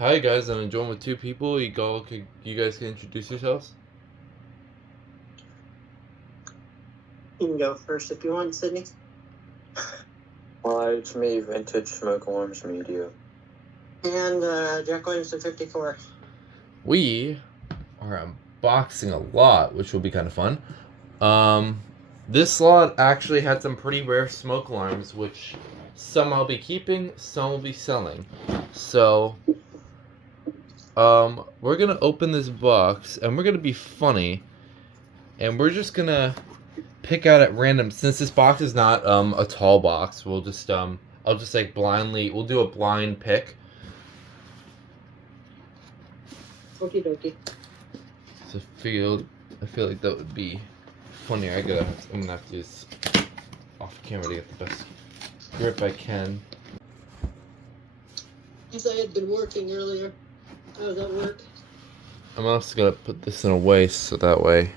Hi guys, I'm enjoying with two people. You guys can introduce yourselves. You can go first if you want, Sydney. Hi, it's me, Vintage Smoke Alarms Media. And Jack Williamson 54. We are unboxing a lot, which will be kind of fun. This lot actually had some pretty rare smoke alarms, which some I'll be keeping, some will be selling. So, we're gonna open this box, and we're gonna be funny, and we're just gonna pick out at random. Since this box is not a tall box, we'll just I'll just like blindly, we'll do a blind pick. Okie dokie. So I feel like that would be funnier. I'm gonna have to use off camera to get the best grip I can. Yes, I had been working earlier. How was that work? I'm also gonna put this in a way so that way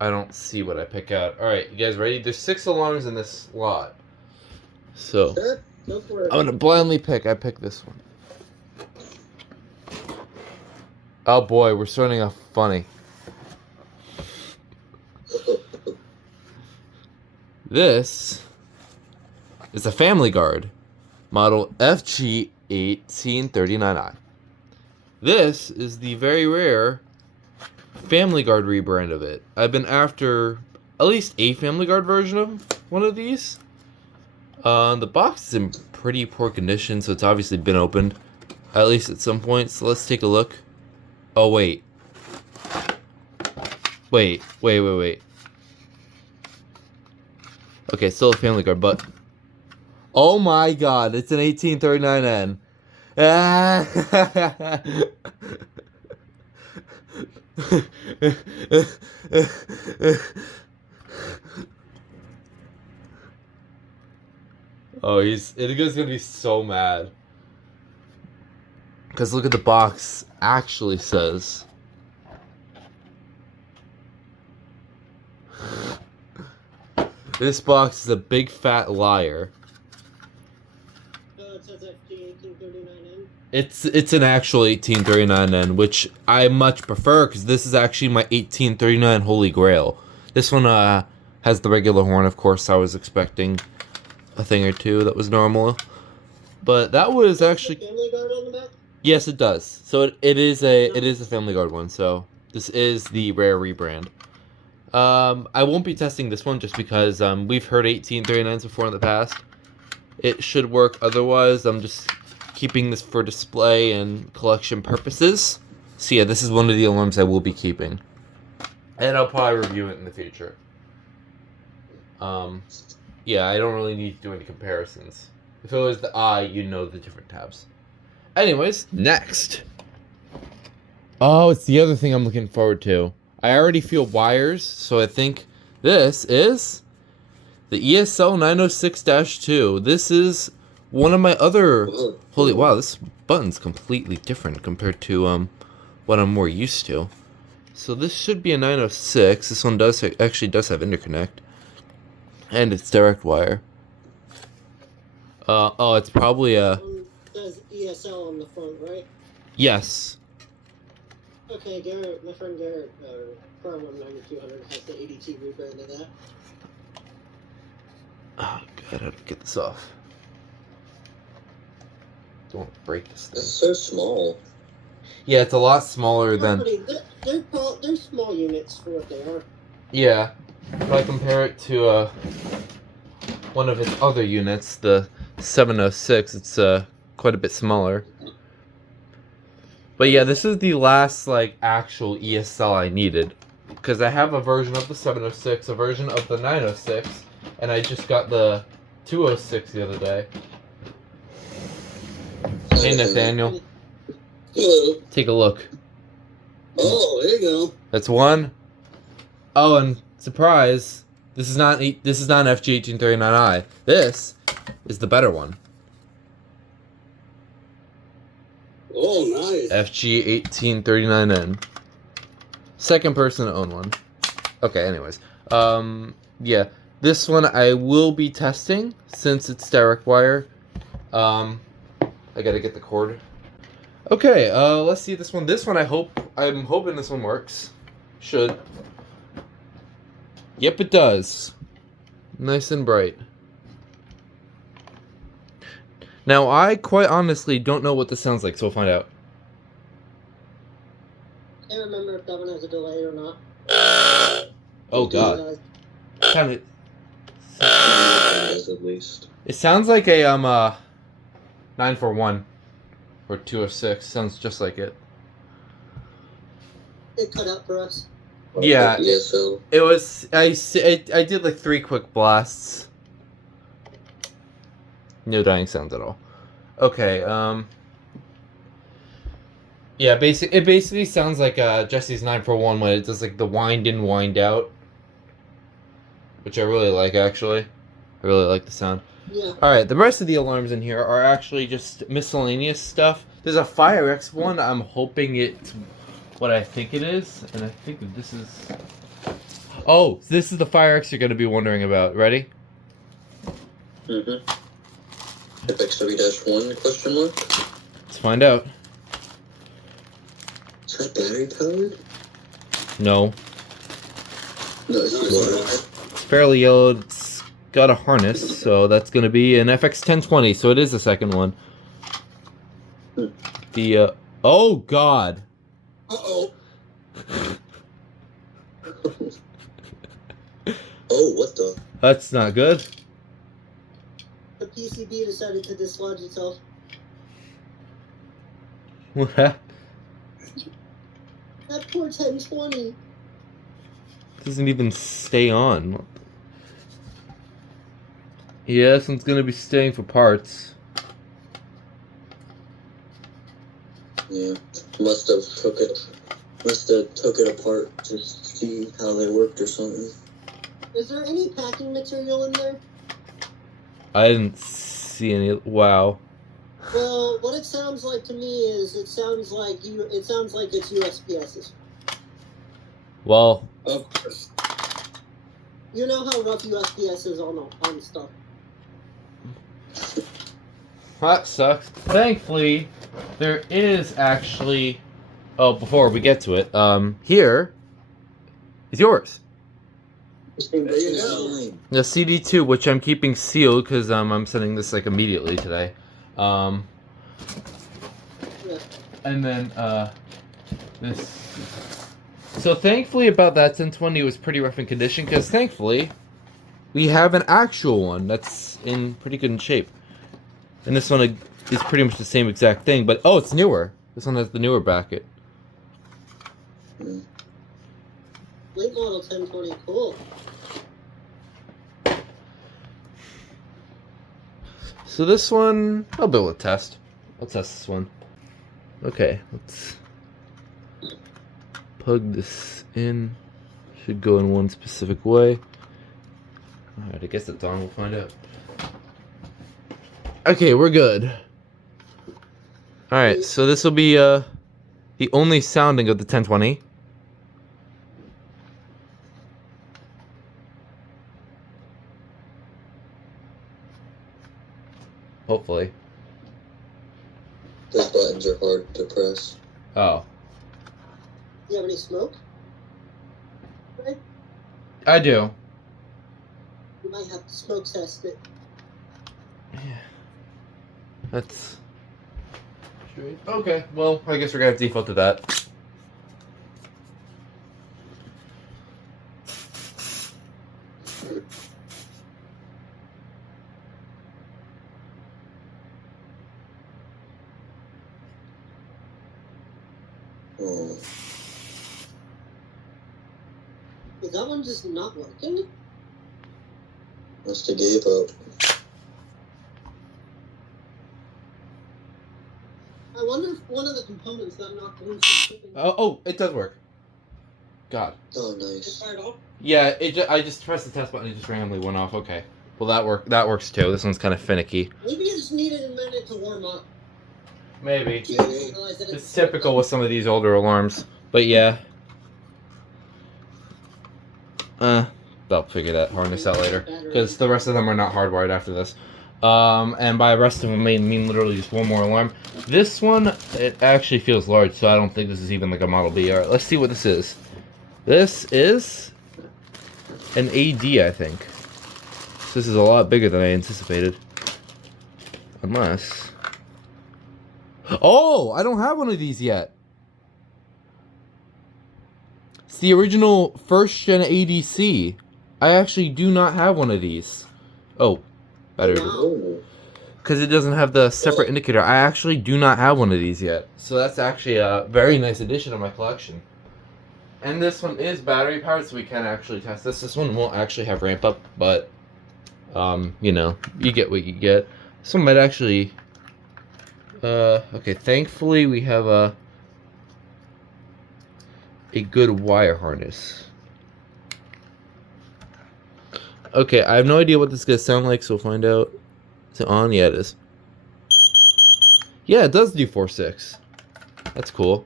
I don't see what I pick out. Alright, you guys ready? There's 6 alarms in this lot. So Sure, go for it. I'm gonna blindly pick. I pick this one. Oh boy, we're starting off funny. This is a FamilyGard model FG1839N. This is the very rare FamilyGard rebrand of it. I've been after at least a FamilyGard version of one of these. The box is in pretty poor condition, so it's obviously been opened, at least at some point. So let's take a look. Oh, wait. Wait. Okay, still a FamilyGard, but oh my god, it's an 1839N. Oh, he's gonna be so mad. Because look at the box actually says. This box is a big fat liar. It says FG1839N. It's an actual 1839N, which I much prefer because this is actually my 1839 Holy Grail. This one has the regular horn, of course. I was expecting a thing or two that was normal, but that was actually FamilyGard on the back? yes, it does. So it is a FamilyGard one. So this is the rare rebrand. I won't be testing this one just because we've heard 1839s before in the past. It should work. Otherwise, I'm just keeping this for display and collection purposes. So yeah, this is one of the alarms I will be keeping, and I'll probably review it in the future. Yeah, I don't really need to do any comparisons. If it was the eye, you know the different tabs. Anyways, next. Oh, it's the other thing I'm looking forward to. I already feel wires, so I think this is the ESL 906-2. This is one of my other... Holy wow, this button's completely different compared to what I'm more used to. So this should be a 906. This one actually does have interconnect. And it's direct wire. Oh, it's probably a... It says ESL on the front, right? Yes. Okay, Garrett, my friend Garrett, Farm 9200 has the ADT rebrand of that. Oh god, how to get this off. Don't want to break this thing. It's so small. Yeah, it's a lot smaller than... They're small units for what they are. Yeah. If I compare it to one of its other units, the 706, it's quite a bit smaller. But yeah, this is the last like actual ESL I needed, because I have a version of the 706, a version of the 906, and I just got the 206 the other day. Hey Nathaniel. Hello. Take a look. Oh, there you go. That's one. Oh, and surprise, this is not an FG1839i. This is the better one. Oh, nice. FG1839N. Second person to own one. Okay, anyways. Yeah. This one I will be testing since it's direct wire. I gotta get the cord. Okay, let's see this one. This one I'm hoping this one works. Should. Yep, it does. Nice and bright. Now, I quite honestly don't know what this sounds like, so we'll find out. I can't remember if that one has a delay or not. Oh god. Kind of. At least. It sounds like a 941 or 206. Sounds just like it. It cut out for us. Yeah. ESL. It was. I did like 3 quick blasts. No dying sounds at all. Okay. Yeah. It basically sounds like Jesse's 941 when it does like the wind in, wind out, which I really like actually. I really like the sound. Yeah. Alright, the rest of the alarms in here are actually just miscellaneous stuff. There's a FireX one. I'm hoping it's what I think it is. And I think this is... Oh, this is the FireX you're going to be wondering about. Ready? Mm-hmm. FX1020 question mark? Let's find out. Is that battery powered? No. No, it's not. Fairly yellow. It's got a harness, so that's going to be an FX1020, so it is the second one. The, oh god! Uh-oh! Oh, what the? That's not good. The PCB decided to dislodge itself. What happened? That poor 1020. Doesn't even stay on. Yeah, this one's gonna be staying for parts. Yeah, must have took it apart to see how they worked or something. Is there any packing material in there? I didn't see any. Wow. Well, what it sounds like to me is it sounds like it's USPS's. Well, Of course. You know how rough USPS is on stuff. that sucks. Thankfully, there is actually. Oh, before we get to it, here is yours. There you go. The CD-2, which I'm keeping sealed because I'm sending this like immediately today. And then this. So thankfully about that 1020 was pretty rough in condition because thankfully we have an actual one that's in pretty good shape. And this one is pretty much the same exact thing, but oh, it's newer. This one has the newer bracket. Late model 1020, cool. So this one, I'll be able to test. I'll test this one. Okay, let's plug this in. Should go in one specific way. Alright, I guess that's on. We'll find out. Okay, we're good. Alright, so this will be the only sounding of the 1020. Hopefully. Those buttons are hard to press. Oh. Do you have any smoke? Right? I do. You might have to smoke test it. Yeah. That's... Okay, well, I guess we're gonna have to default to that. Oh. Is that one just not working? Must have gave up. I wonder if one of the components got knocked loose. Oh, it does work. God. Oh, It nice. fired off? Yeah, I just pressed the test button and it just randomly went off. Okay. Well, that works too. This one's kind of finicky. Maybe you just needed a minute to warm up. Maybe. You didn't realize that It's typical with some of these older alarms. But yeah. I'll figure that harness out later. Because the rest of them are not hardwired after this. And by the rest of them, I mean literally just one more alarm. This one, it actually feels large, so I don't think this is even like a Model B. Alright, let's see what this is. This is an AD, I think. So this is a lot bigger than I anticipated. Unless... Oh! I don't have one of these yet! It's the original first-gen ADC. I actually do not have one of these. Oh. Better. Because it doesn't have the separate indicator. I actually do not have one of these yet. So that's actually a very nice addition to my collection. And this one is battery powered, so we can actually test this. This one won't actually have ramp up, but you know, you get what you get. This one might actually okay, thankfully we have a good wire harness. Okay, I have no idea what this is gonna sound like, so we'll find out. Is it on? Yeah, it is. Yeah, it does do 4.6. That's cool.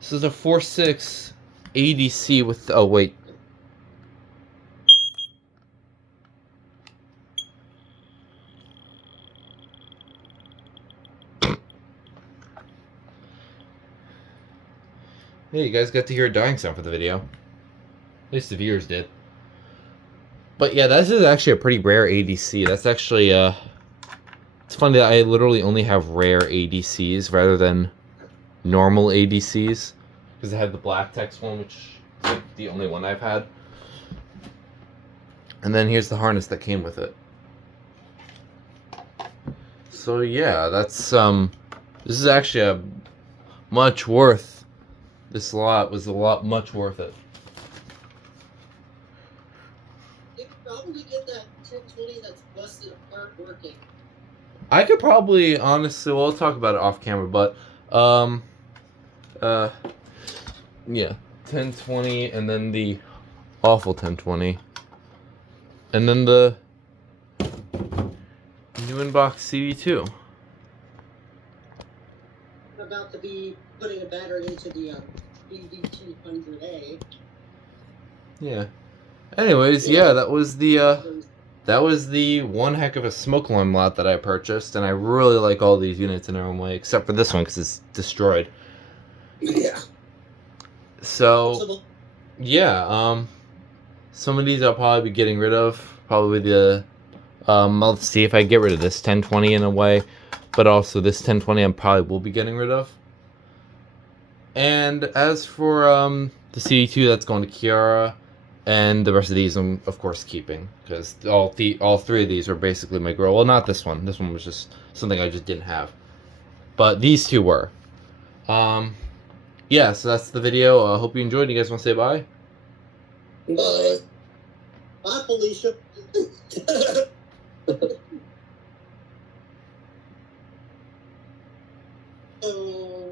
This is a 4.6 ADC with... Oh, wait. Hey, you guys got to hear a dying sound for the video. At least the viewers did. But yeah, this is actually a pretty rare ADC. That's actually, it's funny that I literally only have rare ADCs rather than normal ADCs. Because I have the black text one, which is like the only one I've had. And then here's the harness that came with it. So yeah, that's, this is actually a much worth, this lot was much worth it. Probably get that 1020 that's busted apart working. I could probably, honestly, well, we'll talk about it off camera, but, yeah, 1020, and then the awful 1020, and then the new unboxed CD-2. I'm about to be putting a battery into the BD200A. Yeah. Anyways, yeah, that was the one heck of a smoke alarm lot that I purchased, and I really like all these units in their own way, except for this one because it's destroyed. Yeah. So, yeah, some of these I'll probably be getting rid of. Probably the, I'll see if I get rid of this 1020 in a way, but also this 1020 I probably will be getting rid of. And as for the CD2, that's going to Kiara. And the rest of these I'm, of course, keeping. Because all three of these are basically my girl. Well, not this one. This one was just something I just didn't have. But these two were. Yeah, so that's the video. I hope you enjoyed. You guys want to say bye? Bye. Bye, Felicia. Oh.